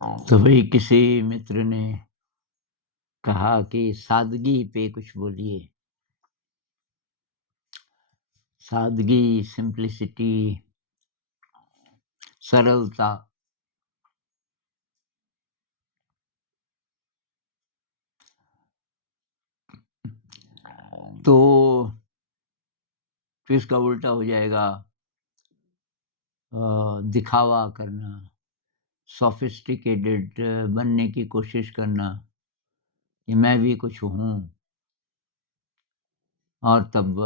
तो वही किसी मित्र ने कहा कि सादगी पे कुछ बोलिए। सादगी, सिंप्लिसिटी, सरलता। तो फिर इसका उल्टा हो जाएगा दिखावा करना, सोफिस्टिकेटेड बनने की कोशिश करना कि मैं भी कुछ हूँ। और तब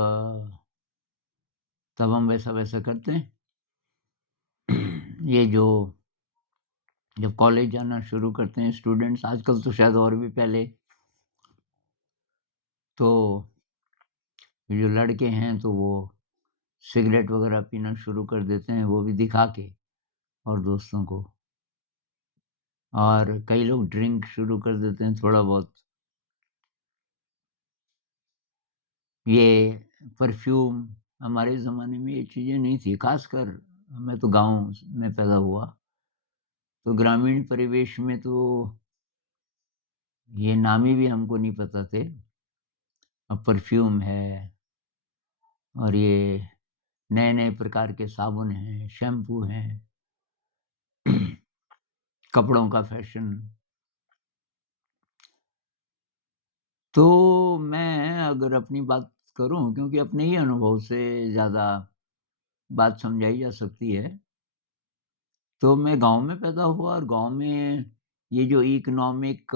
हम वैसा-वैसा करते हैं। ये जो जब कॉलेज जाना शुरू करते हैं स्टूडेंट्स, आजकल तो शायद और भी पहले, तो ये जो लड़के हैं तो वो सिगरेट वगैरह पीना शुरू कर देते हैं, वो भी दिखा के और दोस्तों को। और कई लोग ड्रिंक शुरू कर देते हैं थोड़ा बहुत। ये परफ्यूम, हमारे ज़माने में ये चीज़ें नहीं थी, ख़ासकर मैं तो गाँव में पैदा हुआ, तो ग्रामीण परिवेश में तो ये नाम ही भी हमको नहीं पता थे। अब परफ्यूम है और ये नए-नए प्रकार के साबुन हैं, शैम्पू हैं, कपड़ों का फ़ैशन। तो मैं अगर अपनी बात करूँ, क्योंकि अपने ही अनुभव से ज़्यादा बात समझाई जा सकती है। तो मैं गाँव में पैदा हुआ और गाँव में ये जो इकोनॉमिक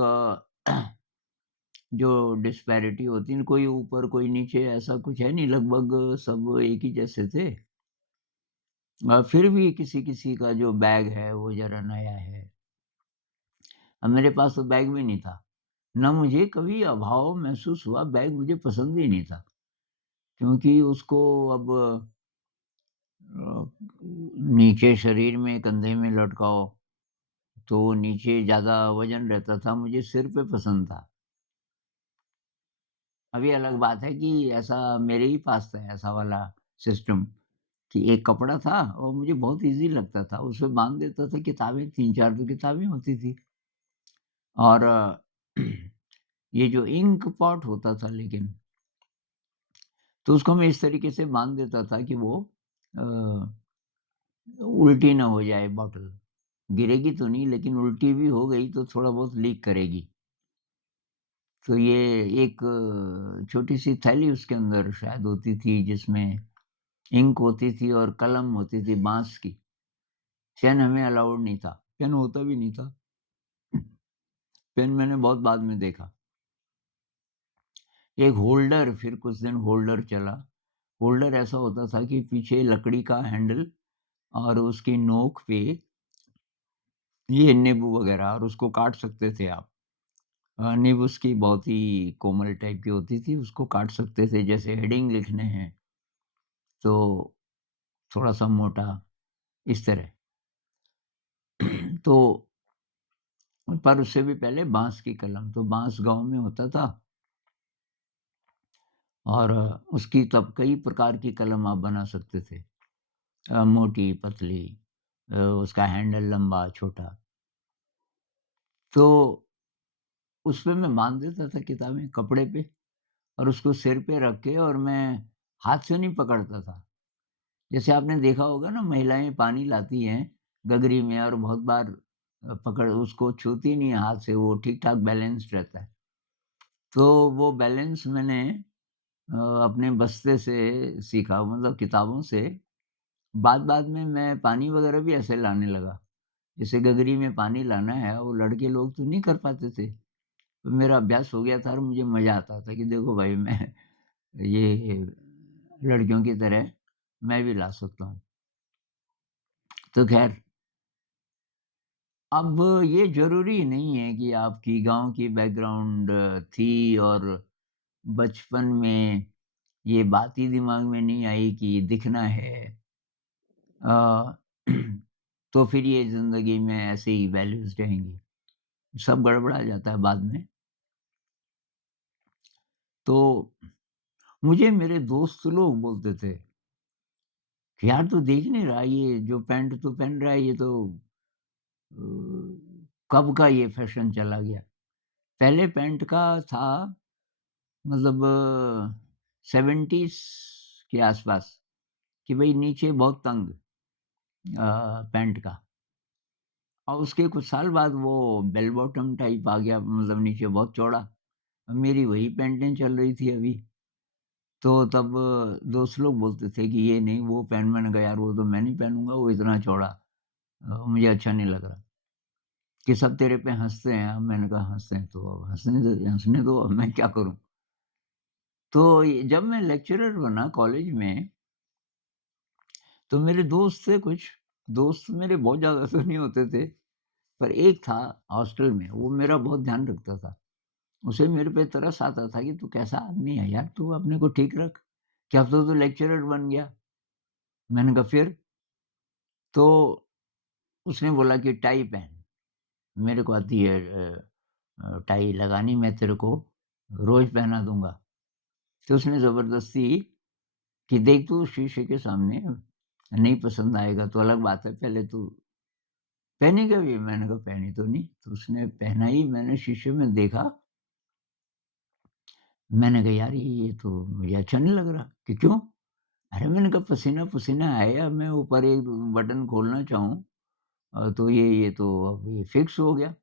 जो डिस्पैरिटी होती है, कोई ऊपर कोई नीचे ऐसा कुछ है नहीं, लगभग सब एक ही जैसे थे। फिर भी किसी-किसी का जो बैग है वो ज़रा नया है। अब मेरे पास तो बैग भी नहीं था। ना मुझे कभी अभाव महसूस हुआ, बैग मुझे पसंद ही नहीं था। क्योंकि उसको अब नीचे शरीर में कंधे में लटकाओ, तो वो नीचे ज़्यादा वज़न रहता था, मुझे सिर पे पसंद था। अब ये अलग बात है कि ऐसा मेरे ही पास था ऐसा वाला सिस्टम कि एक कपड़ा था और मुझे बहुत ईज़ी लगता था, उसमें बाँध देता था किताबें, 3-4 तो किताबें होती थी। और ये जो इंक पॉट होता था लेकिन, तो उसको मैं इस तरीके से बाँध देता था कि वो अ, उल्टी ना हो जाए बॉटल। गिरेगी तो नहीं, लेकिन उल्टी भी हो गई तो थोड़ा बहुत लीक करेगी। तो ये एक छोटी-सी थैली उसके अंदर शायद होती थी जिसमें इंक होती थी और कलम होती थी बाँस की। पेन हमें अलाउड नहीं था, पेन होता भी नहीं था। पेन मैंने बहुत बाद में देखा। एक होल्डर, फिर कुछ दिन होल्डर चला। होल्डर ऐसा होता था कि पीछे लकड़ी का हैंडल और उसकी नोक पे ये नींबू वगैरह, और उसको काट सकते थे आप। नींबू उसकी बहुत ही कोमल टाइप की होती थी, उसको काट सकते थे, जैसे हेडिंग लिखने हैं, तो थोड़ा-सा मोटा, इस तरह। तो पर उससे भी पहले बाँस की कलम, तो बाँस गाँव में होता था और उसकी तब कई प्रकार की कलम आप बना सकते थे। मोटी, पतली, उसका हैंडल लंबा, छोटा। तो उसपे मैं बाँध देता था किताबें कपड़े पे और उसको सिर पे रख के, और मैं हाथ से नहीं पकड़ता था। जैसे आपने देखा होगा ना, महिलाएँ पानी लाती हैं गगरी में और बहुत बार पकड़ उसको छूती नहीं है हाथ से, वो ठीक-ठाक बैलेंस्ड रहता है। तो वो बैलेंस मैंने अपने बस्ते से सीखा, मतलब किताबों से। बाद-बाद में मैं पानी वगैरह भी ऐसे लाने लगा। जैसे गगरी में पानी लाना है, वो लड़के लोग तो नहीं कर पाते थे। तो मेरा अभ्यास हो गया था और मुझे मज़ा आता था कि देखो भाई, मैं ये लड़कियों की तरह मैं भी ला सकता हूँ। तो ख़ैर, अब ये ज़रूरी नहीं है कि आपकी गाँव की बैकग्राउंड थी और बचपन में ये बात ही दिमाग में नहीं आई कि दिखना है। अ, तो फिर ये ज़िंदगी में ऐसे ही वैल्यूज़ रहेंगी। सब गड़बड़ा जाता है बाद में। तो मुझे मेरे दोस्त लोग बोलते थे कि यार, तू देख नहीं रहा, ये जो पैंट तू पहन रहा है ये तो कब का ये फ़ैशन चला गया। पहले पैंट का था मतलब 70s के आसपास कि भई नीचे बहुत तंग पैंट का और उसके कुछ साल बाद वो बेल बॉटम टाइप आ गया मतलब नीचे बहुत चौड़ा। मेरी वही पैंटें चल रही थी अभी। तो तब दोस्त लोग बोलते थे कि ये नहीं वो पहन, मैंने कहा यार वो तो मैं नहीं पहनूँगा वो इतना चौड़ा मुझे अच्छा नहीं लग रहा। कि सब तेरे पे हँसते हैं। अब मैंने कहा हँसते हैं तो अब हँसने दो अब मैं क्या करूँ? तो ये जब मैं लेक्चरर बना कॉलेज में, तो मेरे दोस्त थे कुछ, दोस्त मेरे बहुत ज़्यादा तो नहीं होते थे, पर एक था हॉस्टल में, वो मेरा बहुत ध्यान रखता था। उसे मेरे पे तरस आता था कि तू कैसा आदमी है यार, तू अपने को ठीक रख, कि अब तो तू लेक्चरर बन गया। मैंने कहा फिर? तो उसने बोला कि टाई पहन, मेरे को आती है टाई लगानी, मैं तेरे को रोज़ पहना दूँगा। तो उसने ज़बरदस्ती कि देख तू शीशे के सामने नहीं पसंद आएगा तो अलग बात है, पहले तू पहनी कभी? मैंने कहा पहनी तो नहीं। तो उसने पहनाई, मैंने शीशे में देखा, मैंने कहा यार ये तो मुझे अच्छा नहीं लग रहा। कि क्यों? अरे मैंने कहा पसीना-पसीना है, अब मैं ऊपर एक बटन खोलना चाहूँ तो ये तो अब ये फिक्स हो गया।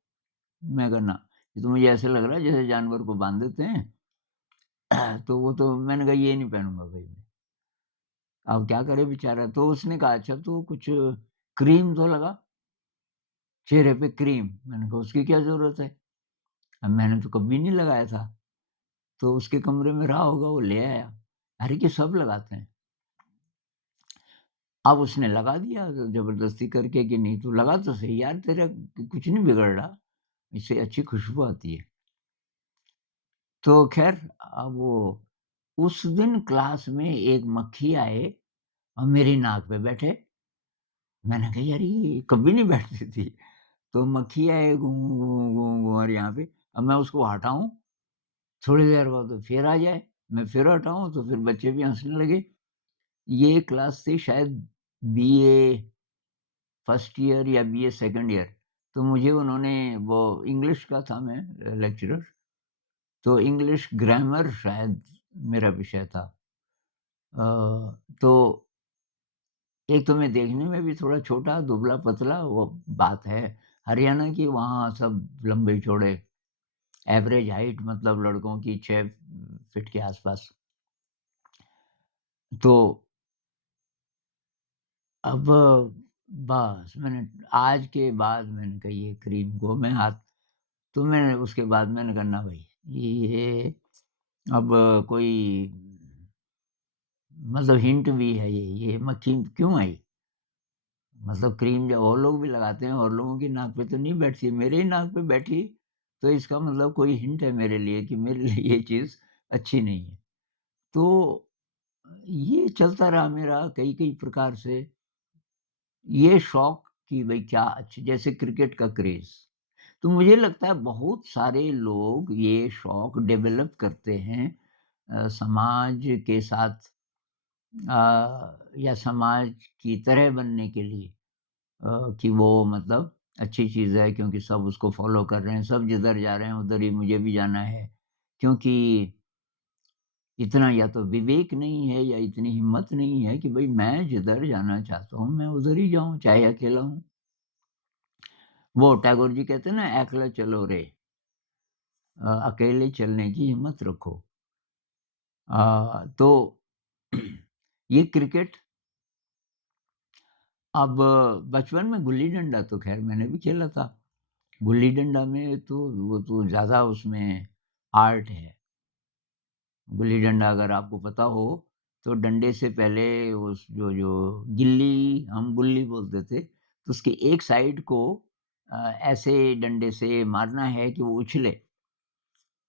मैं कहा ना, ये तो मुझे ऐसा लग रहा है जैसे जानवर को बाँध देते हैं। तो वो तो मैंने कहा ये नहीं पहनूँगा भई मैं। अब क्या करे बेचारा? तो उसने कहा अच्छा तो कुछ क्रीम तो लगा, चेहरे पे क्रीम। मैंने कहा उसकी क्या ज़रूरत है? अब मैंने तो कभी नहीं लगाया था। तो उसके कमरे में रहा होगा, वो ले आया। अरे कि सब लगाते हैं। अब उसने लगा दिया ज़बरदस्ती करके कि नहीं तू लगा तो सही यार, तेरा कुछ नहीं बिगड़ रहा, इससे अच्छी खुशबू आती है। तो ख़ैर अब वो उस दिन क्लास में एक मक्खी आए और मेरी नाक पे बैठे। मैंने कहा यार ये कभी नहीं बैठती थी। तो मक्खी आए घूँ, घूँ, घूँ, घूँ और यहाँ पे अब मैं उसको हटाऊँ, थोड़ी देर बाद वो फिर आ जाए, मैं फिर हटाऊँ तो फिर बच्चे भी हँसने लगे। ये क्लास थी शायद बीए फर्स्ट ईयर या बीए सेकंड ईयर। तो मुझे उन्होंने वो इंग्लिश का था मैं लेक्चरर, तो इंग्लिश ग्रामर शायद मेरा विषय था। अ, तो एक तो मैं देखने में भी थोड़ा छोटा, दुबला-पतला, वो बात है हरियाणा की, वहाँ सब लंबे-चौड़े, एवरेज हाइट मतलब लड़कों की 6 फीट के आस-पास। तो अब बस मैंने आज के बाद मैंने कहा ये क्रीम को मैं हाथ, तो मैंने उसके बाद मैंने कहा ना भई, ये अब कोई मतलब हिंट भी है ये मक्खी क्यों आई? मतलब क्रीम जब और लोग भी लगाते हैं और लोगों की नाक पे तो नहीं बैठती, मेरे ही नाक पे बैठी, तो इसका मतलब कोई हिंट है मेरे लिए कि मेरे लिए ये चीज़ अच्छी नहीं है। तो ये चलता रहा मेरा कई-कई प्रकार से, ये शौक कि भई क्या अच्छी, जैसे क्रिकेट का क्रेज़। तो मुझे लगता है बहुत सारे लोग ये शौक डेवलप करते हैं समाज के साथ या समाज की तरह बनने के लिए, कि वो मतलब अच्छी चीज़ है क्योंकि सब उसको फ़ॉलो कर रहे हैं, सब जिधर जा रहे हैं उधर ही मुझे भी जाना है। क्योंकि इतना या तो विवेक नहीं है या इतनी हिम्मत नहीं है कि भई मैं जिधर जाना चाहता हूँ मैं उधर ही जाऊँ, चाहे अकेला हूँ। वो टैगोर जी कहते हैं ना एकला चलो रे, अकेले चलने की हिम्मत रखो। तो ये क्रिकेट, अब बचपन में गुल्ली-डंडा तो ख़ैर मैंने भी खेला था। गुल्ली-डंडा में तो वो तो ज़्यादा उसमें आर्ट है। गुल्ली-डंडा अगर आपको पता हो, तो डंडे से पहले उस जो जो गिल्ली हम गुल्ली बोलते थे, तो उसकी एक साइड को ऐसे डंडे से मारना है कि वो उछले,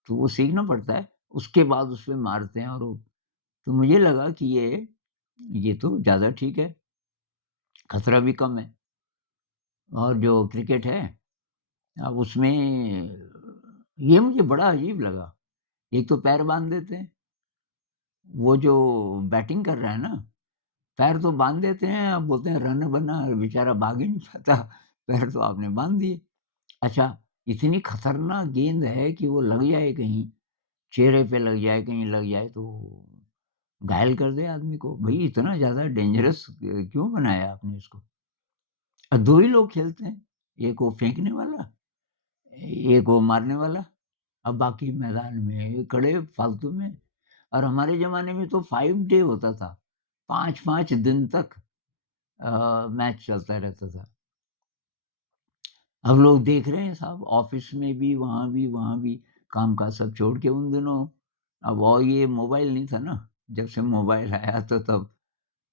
तो वो सीखना पड़ता है। उसके बाद उसपे मारते हैं और वो, तो मुझे लगा कि ये तो ज़्यादा ठीक है, खतरा भी कम है। और जो क्रिकेट है उसमें ये मुझे बड़ा अजीब लगा। एक तो पैर बाँध देते हैं, वो जो बैटिंग कर रहा है ना, पैर तो बाँध देते हैं, अब बोलते हैं रन बना, बेचारा भाग ही नहीं पाता, पैर तो आपने बाँध दिए। अच्छा, इतनी खतरनाक गेंद है कि वो लग जाए कहीं, चेहरे पे लग जाए, कहीं लग जाए तो घायल कर दे आदमी को। भई इतना ज़्यादा डेंजरस क्यों बनाया आपने इसको? 2 ही लोग खेलते हैं, एक वो फेंकने वाला, एक वो मारने वाला, अब बाकी मैदान में खड़े फालतू में। और हमारे ज़माने में तो 5 डे होता था, 5-5 दिन तक मैच चलता रहता था। अब लोग देख रहे हैं साहब ऑफ़िस में भी, वहाँ भी, काम-काज सब छोड़ के उन दिनों अब और ये मोबाइल नहीं था ना, जब से मोबाइल आया तो तब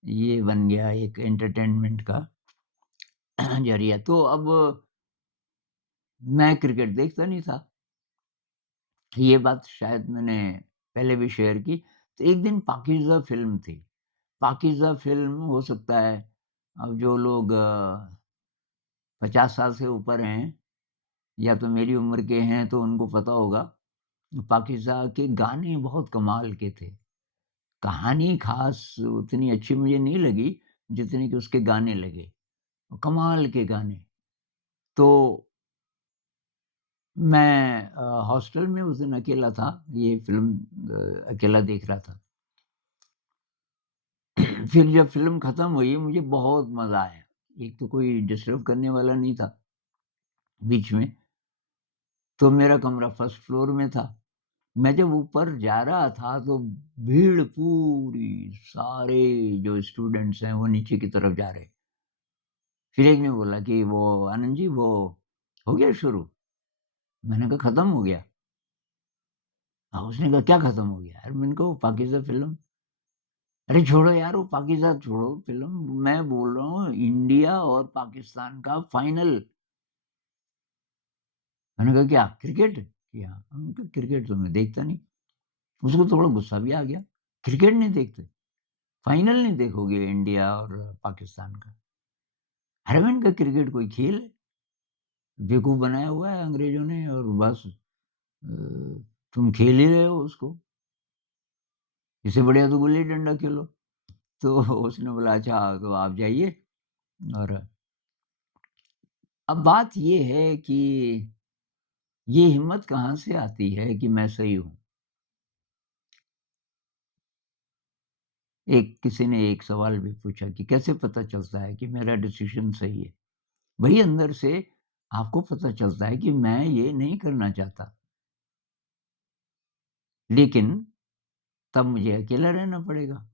ये बन गया एक एंटरटेनमेंट का ज़रिया। तो अब मैं क्रिकेट देखता नहीं था। ये बात शायद मैंने पहले भी शेयर की। तो एक दिन पाकीज़ा फ़िल्म थी। पाकीज़ा फ़िल्म हो सकता है अब जो लोग 50 साल से ऊपर हैं या तो मेरी उम्र के हैं तो उनको पता होगा। पाकीज़ा के गाने बहुत कमाल के थे। कहानी ख़ास उतनी अच्छी मुझे नहीं लगी, जितनी कि उसके गाने लगे। कमाल के गाने। तो मैं हॉस्टल में उस दिन अकेला था, ये फ़िल्म अकेला देख रहा था। फिर जब फ़िल्म खत्म हुई मुझे बहुत मज़ा आया। एक तो कोई डिस्टर्ब करने वाला नहीं था बीच में, तो मेरा कमरा फर्स्ट फ्लोर में था। मैं जब ऊपर जा रहा था तो भीड़ पूरी सारे जो स्टूडेंट्स हैं वो नीचे की तरफ जा रहे। फिर एक ने बोला कि वो आनंद जी वो हो गया शुरू? मैंने कहा खत्म हो गया। उसने कहा क्या खत्म हो गया? यार मैंने कहा वो पाकीज़ा फ़िल्म। अरे छोड़ो यार वो पाकीज़ा छोड़ो फ़िल्म, मैं बोल रहा हूँ इंडिया और पाकिस्तान का फाइनल। मैंने कहा क्या क्रिकेट? कि हाँ। मैंने कहा क्रिकेट तो मैं देखता नहीं। उसको थोड़ा गुस्सा भी आ गया। क्रिकेट नहीं देखते? फाइनल नहीं देखोगे इंडिया और पाकिस्तान का? अरे मैंने कहा क्रिकेट कोई खेल है, बेवकूफ़ बनाया हुआ है अंग्रेज़ों ने और बस तुम खेल ही रहे हो उसको, इससे बढ़िया तो गुल्ली डंडा खेलो। तो उसने बोला अच्छा तो आप जाइए और अब बात ये है कि ये हिम्मत कहाँ से आती है कि मैं सही हूँ? एक किसी ने एक सवाल भी पूछा कि कैसे पता चलता है कि मेरा डिसीज़न सही है? भई अंदर से आपको पता चलता है कि मैं ये नहीं करना चाहता, लेकिन तब मुझे अकेला रहना पड़ेगा।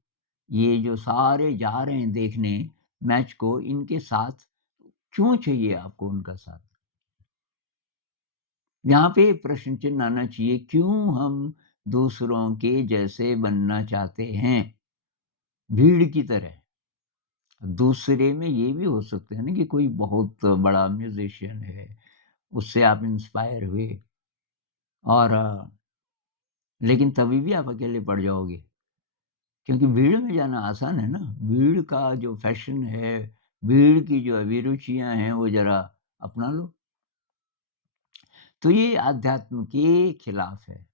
ये जो सारे जा रहे हैं देखने मैच को, इनके साथ क्यों चाहिए आपको उनका साथ? यहाँ पे प्रश्न चिन्ह आना चाहिए, क्यों हम दूसरों के जैसे बनना चाहते हैं, भीड़ की तरह? दूसरे में ये भी हो सकता है ना कि कोई बहुत बड़ा म्यूज़िशियन है, उससे आप इंस्पायर हुए और लेकिन तभी भी आप अकेले पड़ जाओगे, क्योंकि भीड़ में जाना आसान है ना, भीड़ का जो फ़ैशन है, भीड़ की जो अभिरुचियाँ हैं, वो ज़रा अपना लो। तो ये अध्यात्म के खिलाफ है।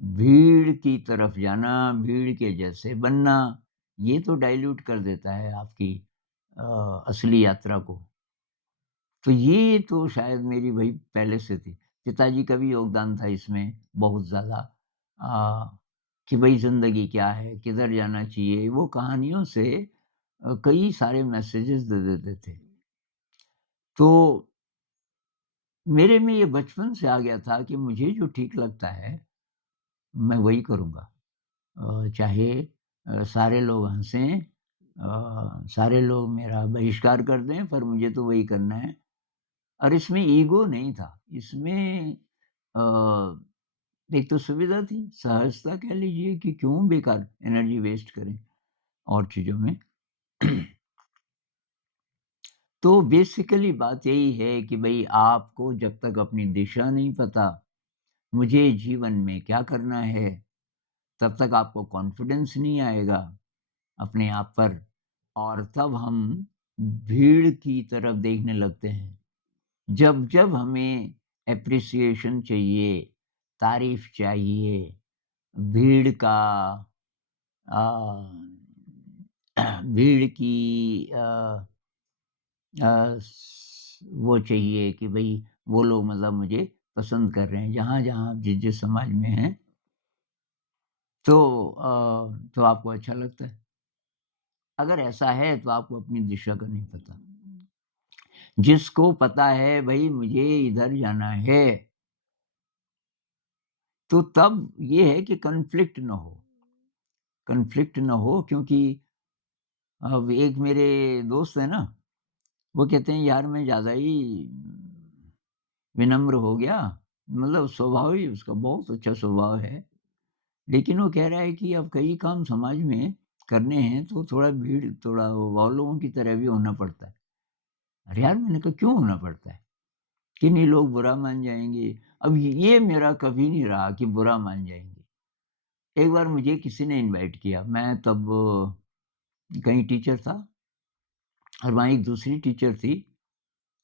भीड़ की तरफ जाना, भीड़ के जैसे बनना, ये तो डाइल्यूट कर देता है आपकी असली यात्रा को। तो ये तो शायद मेरी भई पहले से थी। पिताजी का भी योगदान था इसमें बहुत ज़्यादा कि भई ज़िंदगी क्या है, किधर जाना चाहिए, वो कहानियों से कई सारे मैसेजेस दे देते थे। तो मेरे में ये बचपन से आ गया था कि मुझे जो ठीक लगता है, मैं वही करूँगा। चाहे सारे लोग हँसें सारे लोग मेरा बहिष्कार कर दें, पर मुझे तो वही करना है। और इसमें ईगो नहीं था, इसमें अ, एक तो सुविधा थी, सहजता कह लीजिए कि क्यों बेकार एनर्जी वेस्ट करें और चीज़ों में। तो बेसिकली बात यही है कि भई आपको जब तक अपनी दिशा नहीं पता, मुझे जीवन में क्या करना है, तब तक आपको कॉन्फिडेंस नहीं आएगा अपने आप पर और तब हम भीड़ की तरफ देखने लगते हैं। जब हमें एप्रिसिएशन चाहिए, तारीफ़ चाहिए, भीड़ का अ, भीड़ की अ, स वो चाहिए कि भई वो लोग मतलब मुझे पसंद कर रहे हैं, जहाँ-जहाँ आप जिस-जिस समाज में हैं, तो तो आपको अच्छा लगता है। अगर ऐसा है तो आपको अपनी दिशा का नहीं पता। जिसको पता है भई मुझे इधर जाना है, तो तब ये है कि कॉन्फ्लिक्ट ना हो क्योंकि अब एक मेरे दोस्त हैं ना, वो कहते हैं यार मैं ज़्यादा ही विनम्र हो गया, मतलब स्वभाव ही उसका बहुत अच्छा स्वभाव है। लेकिन वो कह रहा है कि अब कई काम समाज में करने हैं तो थोड़ा वो लोगों की तरह भी होना पड़ता है। अरे यार! मैंने कहा क्यों होना पड़ता है? कि नहीं लोग बुरा मान जाएँगे। अब ये मेरा कभी नहीं रहा कि बुरा मान जाएँगे। एक बार मुझे किसी ने इनवाइट किया, मैं तब कहीं टीचर था और वहाँ एक दूसरी टीचर थी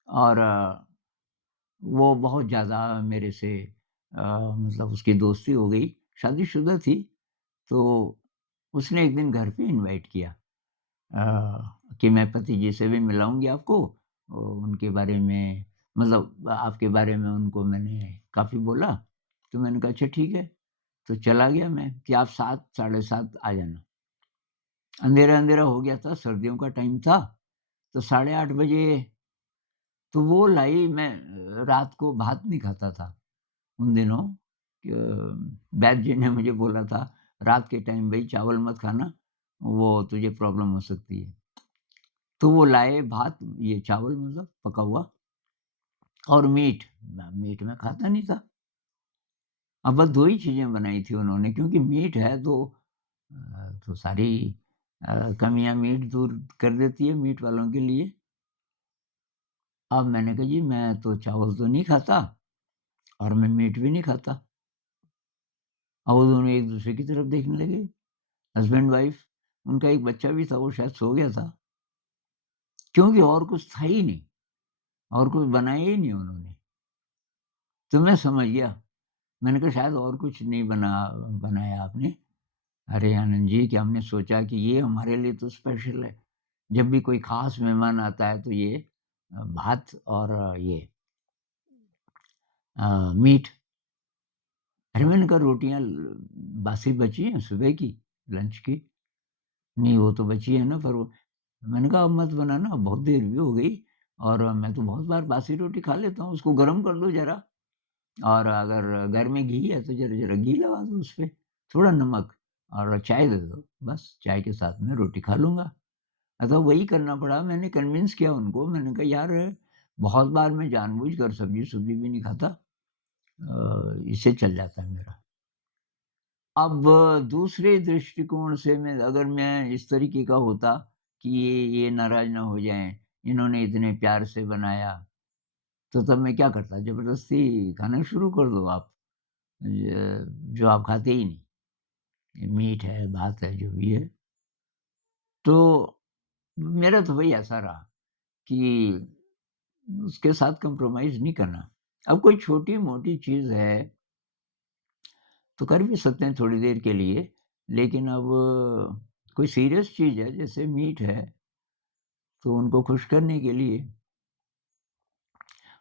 और वो बहुत ज़्यादा मेरे से मतलब उसकी दोस्ती हो गई, शादीशुदा थी, तो उसने एक दिन घर पे इनवाइट किया कि मैं पति जी से भी मिलाऊँगी आपको उनके बारे में मतलब आपके बारे में उनको मैंने काफ़ी बोला, तो मैंने कहा अच्छा ठीक है, तो चला गया मैं कि आप 7 साढ़े 7 आ जाना। अंधेरा-अंधेरा हो गया था, सर्दियों का टाइम था, तो साढ़े 8 बजे तो वो लाई मैं रात को भात नहीं खाता था उन दिनों वैद्य जी ने मुझे बोला था, "रात के टाइम भई चावल मत खाना, वो तुझे प्रॉब्लम हो सकती है।" तो वो लाए भात, ये चावल मतलब पका हुआ और मीट मैं खाता नहीं था। अब बस 2 ही चीज़ें बनाई थी उन्होंने क्योंकि मीट है तो सारी कमियाँ मीट दूर कर देती है मीट वालों के लिए। अब मैंने कहा जी मैं तो चावल तो नहीं खाता और मैं मीट भी नहीं खाता। अब वो दोनों एक-दूसरे की तरफ देखने लगे, हस्बैंड-वाइफ। उनका एक बच्चा भी था, वो शायद सो गया था, क्योंकि और कुछ था ही नहीं, और कुछ बनाया ही नहीं उन्होंने। तो मैं समझ गया, मैंने कहा शायद और कुछ नहीं बनाया आपने। अरे आनंद जी कि हमने सोचा कि ये हमारे लिए तो स्पेशल है, जब भी कोई ख़ास मेहमान आता है तो ये भात और ये मीट। अरे मैंने कहा रोटियाँ बासी बची हैं सुबह की, लंच की? नहीं वो तो बची है ना पर वो मैंने कहा अब मत बनाना, अब बहुत देर भी हो गई और मैं तो बहुत बार बासी रोटी खा लेता हूँ, उसको गरम कर दो ज़रा और अगर घर में घी है तो ज़रा-ज़रा घी लगा दो उसपे, थोड़ा नमक और चाय दे दो, बस चाय के साथ में रोटी खा लूँगा। अतः वही करना पड़ा, मैंने कन्विंस किया उनको, मैंने कहा यार बहुत बार मैं जानबूझकर सब्ज़ी-सुब्ज़ी भी नहीं खाता इससे चल जाता है मेरा। अब दूसरे दृष्टिकोण से मैं इस तरीके का होता कि ये नाराज़ ना हो जाएँ, इन्होंने इतने प्यार से बनाया, तो तब मैं क्या करता? ज़बरदस्ती खाना शुरू कर दो आप, जो आप खाते ही नहीं। मीट है, भात है, जो भी है। तो मेरा तो भई ऐसा रहा कि उसके साथ कॉम्प्रोमाइज़ नहीं करना। अब कोई छोटी-मोटी चीज़ है, तो कर भी सकते हैं थोड़ी देर के लिए, लेकिन अब कोई सीरियस चीज़ है, जैसे मीट है, तो उनको खुश करने के लिए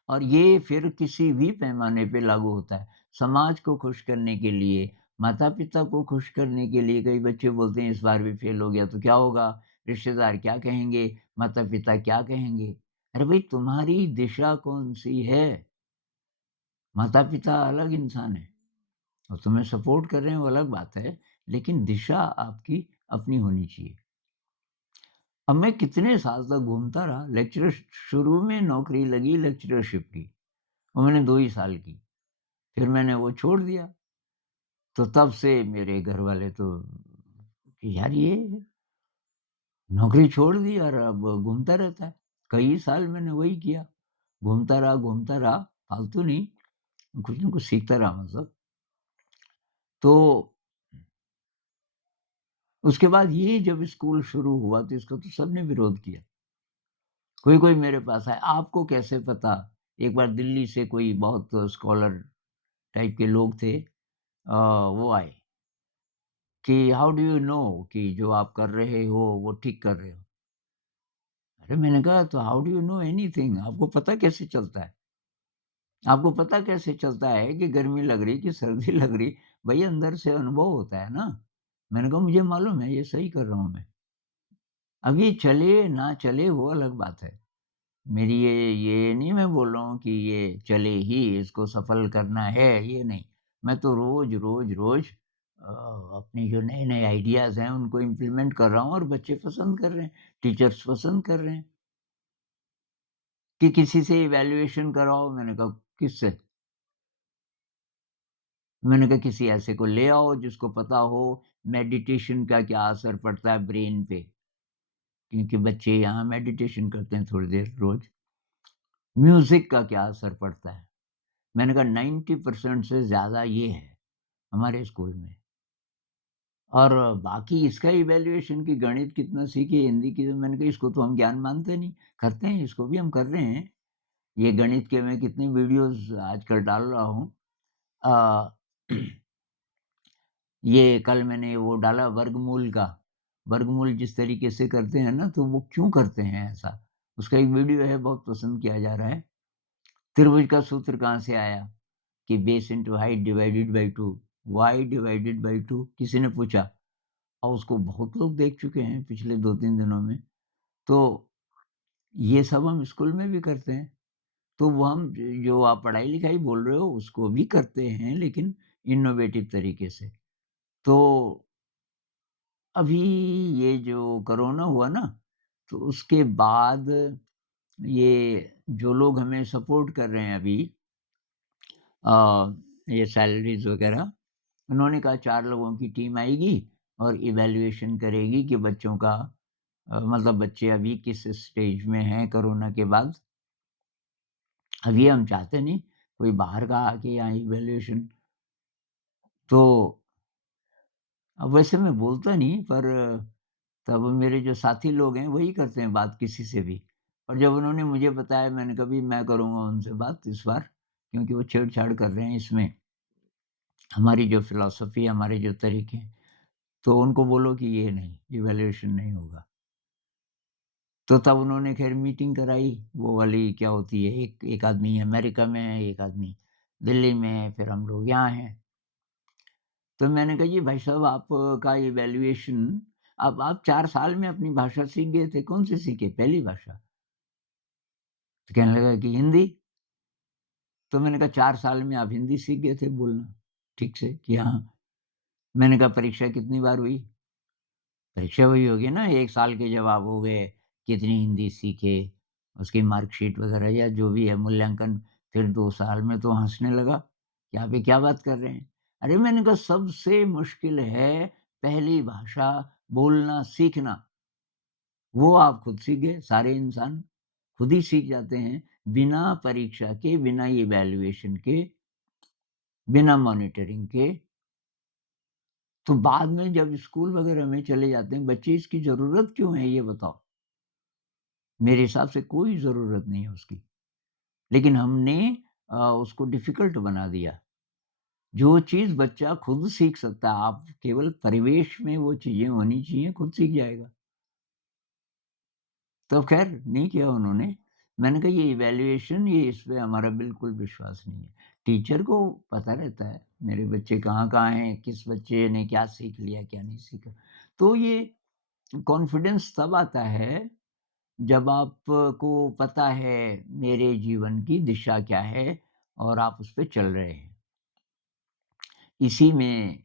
और ये फिर किसी भी पैमाने पे लागू होता है। समाज को खुश करने के लिए, माता-पिता को खुश करने के लिए कई बच्चे बोलते हैं इस बार भी फ़ेल हो गया तो क्या होगा? रिश्तेदार क्या कहेंगे? माता-पिता क्या कहेंगे? अरे भई तुम्हारी दिशा कौन-सी है? माता-पिता अलग इंसान हैं और तुम्हें सपोर्ट कर रहे हैं वो अलग बात है, लेकिन दिशा आपकी अपनी होनी चाहिए। अब मैं कितने साल तक घूमता रहा, शुरू में नौकरी लगी लेक्चरशिप की, वो मैंने 2 ही साल की, फिर मैंने वो छोड़ दिया। तो तब से मेरे घरवाले तो कि यार ये नौकरी छोड़ दी और अब घूमता रहता है। कई साल मैंने वही किया, घूमता रहा, फालतू नहीं, कुछ न कुछ सीखता रहा मतलब। तो उसके बाद ये जब स्कूल शुरू हुआ तो इसका तो सबने विरोध किया। कोई-कोई मेरे पास आया, आपको कैसे पता? एक बार दिल्ली से कोई बहुत स्कॉलर टाइप के लोग थे वो आए कि हाउ डू यू नो कि जो आप कर रहे हो वो ठीक कर रहे हो? अरे मैंने कहा तो how do you know anything आपको पता कैसे चलता है? आपको पता कैसे चलता है कि गर्मी लग रही कि सर्दी लग रही? भई अंदर से अनुभव होता है ना। मैंने कहा मुझे मालूम है ये सही कर रहा हूँ मैं। अब ये चले ना चले वो अलग बात है। मेरी ये नहीं मैं बोल रहा हूँ कि ये चले ही, इसको सफल करना है, ये नहीं। मैं तो रोज़ अपने जो नए-नए आइडियाज़ हैं उनको इम्प्लीमेंट कर रहा हूँ और बच्चे पसंद कर रहे हैं, टीचर्स पसंद कर रहे हैं। कि किसी से इवैल्यूएशन कराओ, मैंने कहा किससे? मैंने कहा किसी ऐसे को ले आओ जिसको पता हो मेडिटेशन का क्या असर पड़ता है ब्रेन पे, क्योंकि बच्चे यहाँ मेडिटेशन करते हैं थोड़ी देर रोज़। म्यूज़िक का क्या असर पड़ता है? मैंने कहा 90% से ज़्यादा ये है हमारे स्कूल में। और बाकी इसका इवैल्यूएशन कि गणित कितना सीखे, हिंदी की, तो मैंने कहा इसको तो हम ज्ञान मानते नहीं, करते हैं इसको भी हम कर रहे हैं। ये गणित के मैं कितनी वीडियोज़ आजकल डाल रहा हूँ। अ, ये कल मैंने वो डाला वर्गमूल का, वर्गमूल जिस तरीके से करते हैं ना, तो वो क्यों करते हैं ऐसा? उसका एक वीडियो है, बहुत पसंद किया जा रहा है। त्रिभुज का सूत्र कहाँ से आया? कि base into height divided by 2, Y divided by 2 किसी ने पूछा और उसको बहुत लोग देख चुके हैं पिछले 2-3 दिनों में। तो ये सब हम स्कूल में भी करते हैं। तो वो हम जो आप पढ़ाई-लिखाई बोल रहे हो उसको भी करते हैं लेकिन इनोवेटिव तरीके से। तो अभी ये जो कोरोना हुआ ना, तो उसके बाद ये जो लोग हमें सपोर्ट कर रहे हैं अभी, अ, ये सैलरीज़ वगैरह, उन्होंने कहा 4 लोगों की टीम आएगी और इवैल्यूएशन करेगी कि बच्चों का मतलब बच्चे अभी किस स्टेज में हैं कोरोना के बाद। अब ये हम चाहते नहीं कोई बाहर का आके यहाँ इवैल्यूएशन। तो अब वैसे मैं बोलता नहीं, पर तब मेरे जो साथी लोग हैं वही करते हैं बात किसी से भी। और जब उन्होंने मुझे बताया, मैंने कहा भी मैं करूँगा उनसे बात इस बार, क्योंकि वो छेड़-छाड़ कर रहे हैं इसमें। हमारी जो फ़िलॉसफ़ी है, हमारे जो तरीके हैं, तो उनको बोलो कि ये नहीं, इवैल्यूएशन नहीं होगा। तो तब उन्होंने ख़ैर मीटिंग कराई, वो वाली क्या होती है, एक एक आदमी अमेरिका में है, एक आदमी दिल्ली में है, फिर हम लोग यहाँ हैं। तो मैंने कहा, "जी भाई साहब, आपका इवैल्यूएशन, अब आप 4 साल में अपनी भाषा सीख गए थे, कौन-सी सीखे? पहली भाषा?" तो कहने लगा कि हिंदी। तो मैंने कहा 4 साल में आप हिंदी सीख गए थे बोलना ठीक से कि हाँ। मैंने कहा परीक्षा कितनी बार हुई? परीक्षा हुई होगी ना, 1 साल के जवाब हो गए, कितनी हिंदी सीखे, उसकी मार्कशीट वगैरह या जो भी है मूल्यांकन, फिर 2 साल में। तो हँसने लगा कि आप ये क्या बात कर रहे हैं? अरे मैंने कहा सबसे मुश्किल है पहली भाषा बोलना सीखना, वो आप खुद सीख गए, सारे इंसान खुद ही सीख जाते हैं, बिना परीक्षा के, बिना इवैल्यूएशन के, बिना मॉनिटरिंग के। तो बाद में जब स्कूल वगैरह में चले जाते हैं बच्चे, इसकी ज़रूरत क्यों है ये बताओ? मेरे हिसाब से कोई ज़रूरत नहीं है उसकी। लेकिन हमने उसको डिफ़िकल्ट बना दिया। जो चीज़ बच्चा खुद सीख सकता है, आप केवल परिवेश में वो चीज़ें होनी चाहिए, खुद सीख जाएगा। तो ख़ैर नहीं किया उन्होंने। मैंने कहा ये इवैल्यूएशन, ये इस पे हमारा बिल्कुल विश्वास नहीं है। टीचर को पता रहता है मेरे बच्चे कहाँ-कहाँ हैं, किस बच्चे ने क्या सीख लिया, क्या नहीं सीखा। तो ये कॉन्फिडेंस तब आता है जब आपको पता है मेरे जीवन की दिशा क्या है और आप उस पे चल रहे हैं। इसी में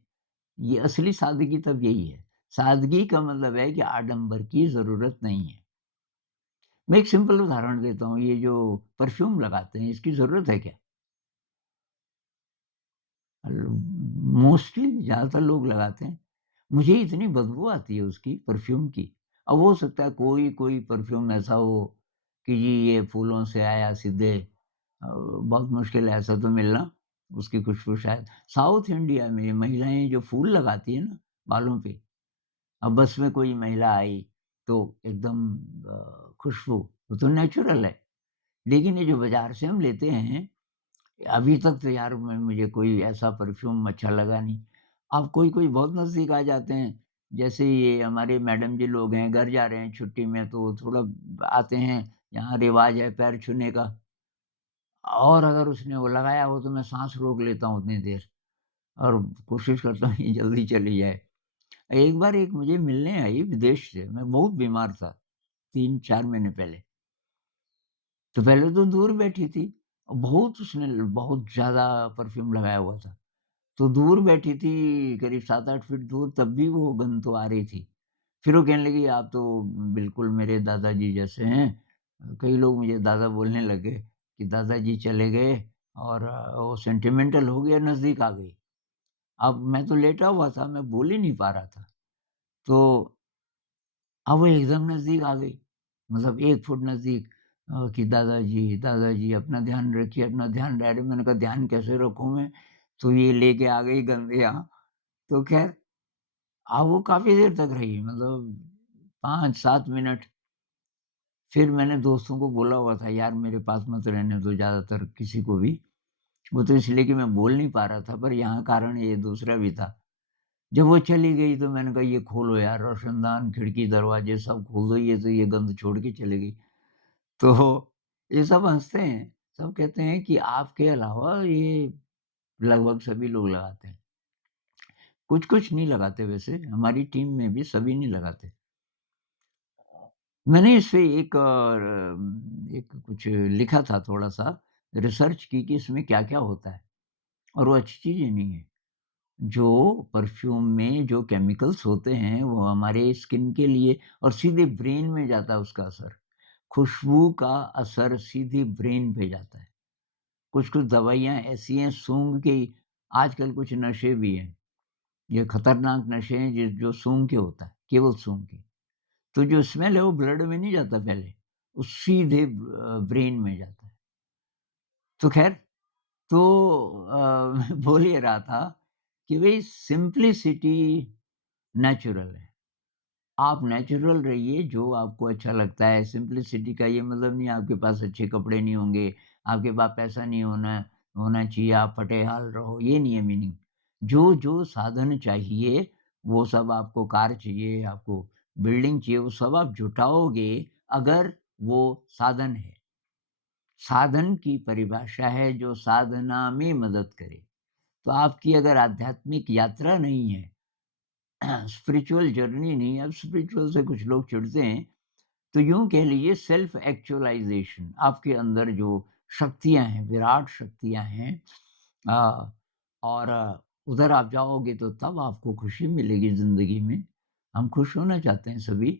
ये असली सादगी तब यही है। सादगी का मतलब है कि आडंबर की ज़रूरत नहीं है। मैं एक सिंपल उदाहरण देता हूँ, ये जो परफ्यूम लगाते हैं इसकी ज़रूरत है क्या? मोस्टली ज़्यादातर लोग लगाते हैं। मुझे इतनी बदबू आती है उसकी परफ्यूम की। अब हो सकता है कोई परफ्यूम ऐसा हो कि जी ये फूलों से आया सीधे, बहुत मुश्किल है ऐसा तो मिलना, उसकी खुशबू शायद। साउथ इंडिया में महिलाएँ जो फूल लगाती हैं ना बालों पे, अब बस में कोई महिला आई तो एकदम खुशबू, वो तो नेचुरल है। लेकिन ये जो बाज़ार से हम लेते हैं, अभी तक तो यार मुझे कोई ऐसा परफ्यूम अच्छा लगा नहीं। अब कोई-कोई बहुत नज़दीक आ जाते हैं, जैसे ये हमारे मैडम जी लोग हैं, घर जा रहे हैं छुट्टी में तो थोड़ा आते हैं, यहाँ रिवाज है पैर छूने का। और अगर उसने वो लगाया हो तो मैं साँस रोक लेता हूँ उतनी देर और कोशिश करता हूँ ये जल्दी चली जाए। एक बार एक मुझे मिलने आई विदेश से, मैं बहुत बीमार था, 3-4 महीने पहले। तो पहले तो दूर बैठी थी, बहुत उसने बहुत ज़्यादा परफ्यूम लगाया हुआ था। तो दूर बैठी थी, करीब 7-8 फीट दूर, तब भी वो गंध तो आ रही थी। फिर वो कहने लगी, "आप तो बिल्कुल मेरे दादाजी जैसे हैं।" कई लोग मुझे दादा बोलने लगे कि दादाजी चले गए और वो सेंटिमेंटल हो गया, नज़दीक आ गई। अब मैं तो लेटा हुआ था, मैं बोल ही नहीं पा रहा था। तो अब वो एकदम नज़दीक आ गई, मतलब 1 फुट नज़दीक कि दादाजी, दादाजी अपना ध्यान रखिए, अपना ध्यान रहे। मैंने कहा ध्यान कैसे रखूँ मैं? तो ये लेके आ गई गंध यहाँ। तो ख़ैर वो काफ़ी देर तक रही, मतलब 5-7 मिनट। फिर मैंने दोस्तों को बोला हुआ था, यार मेरे पास मत रहने दो ज़्यादातर किसी को भी। वो तो इसलिए कि मैं बोल नहीं पा रहा था, पर यहाँ कारण ये दूसरा भी था। जब वो चली गई तो मैंने कहा ये खोलो यार, रोशनदान, खिड़की, दरवाजे सब खोल दो, ये तो ये गंध छोड़ के चली गई। तो ये सब हँसते हैं, सब कहते हैं कि आपके अलावा ये लगभग सभी लोग लगाते हैं। कुछ-कुछ नहीं लगाते वैसे, हमारी टीम में भी सभी नहीं लगाते। मैंने इस पे एक कुछ लिखा था थोड़ा-सा, रिसर्च की कि इसमें क्या-क्या होता है और वो अच्छी चीज़ें नहीं है। जो परफ्यूम में जो केमिकल्स होते हैं, वो हमारे स्किन के लिए और सीधे ब्रेन में जाता है उसका असर। खुशबू का असर सीधे ब्रेन पे जाता है। कुछ-कुछ दवाइयाँ ऐसी हैं सूँघ के ही, आजकल कुछ नशे भी हैं, ये खतरनाक नशे हैं जो सूँघ के होता है, केवल सूँघ के। तो जो स्मेल है वो ब्लड में नहीं जाता पहले, वो सीधे ब्रेन में जाता है। तो ख़ैर, तो मैं बोल ये रहा था कि भई सिम्प्लिसिटी नेचुरल है। आप नेचुरल रहिए, जो आपको अच्छा लगता है। सिम्प्लिसिटी का ये मतलब नहीं आपके पास अच्छे कपड़े नहीं होंगे, आपके पास पैसा नहीं होना होना चाहिए, आप फटे-हाल रहो, ये नहीं है मीनिंग। जो साधन चाहिए, वो सब आपको, कार चाहिए, आपको बिल्डिंग चाहिए, वो सब आप जुटाओगे अगर वो साधन है। साधन की परिभाषा है जो साधना में मदद करे। तो आपकी अगर आध्यात्मिक यात्रा नहीं है, स्पिरिचुअल जर्नी नहीं है, अब स्पिरिचुअल से कुछ लोग चिढ़ते हैं, तो यूँ कह लीजिए सेल्फ एक्चुअलाइज़ेशन, आपके अंदर जो शक्तियाँ हैं, विराट शक्तियाँ हैं, अ, और उधर आप जाओगे तो तब आपको खुशी मिलेगी ज़िंदगी में। हम खुश होना चाहते हैं सभी,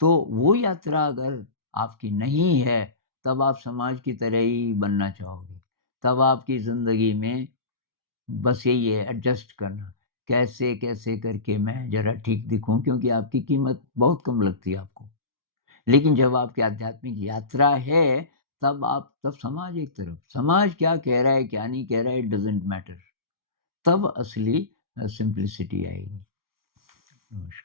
तो वो यात्रा अगर आपकी नहीं है, तब आप समाज की तरह ही बनना चाहोगे। तब आपकी ज़िंदगी में बस यही है एडजस्ट करना। कैसे-कैसे करके मैं ज़रा ठीक दिखूँ, क्योंकि आपकी कीमत बहुत कम लगती है आपको। लेकिन जब आपकी आध्यात्मिक यात्रा है, तब समाज एक तरफ, समाज क्या कह रहा है, क्या नहीं कह रहा है, इट डज़न्ट मैटर। तब असली सिम्प्लिसिटी आएगी। नमस्कार।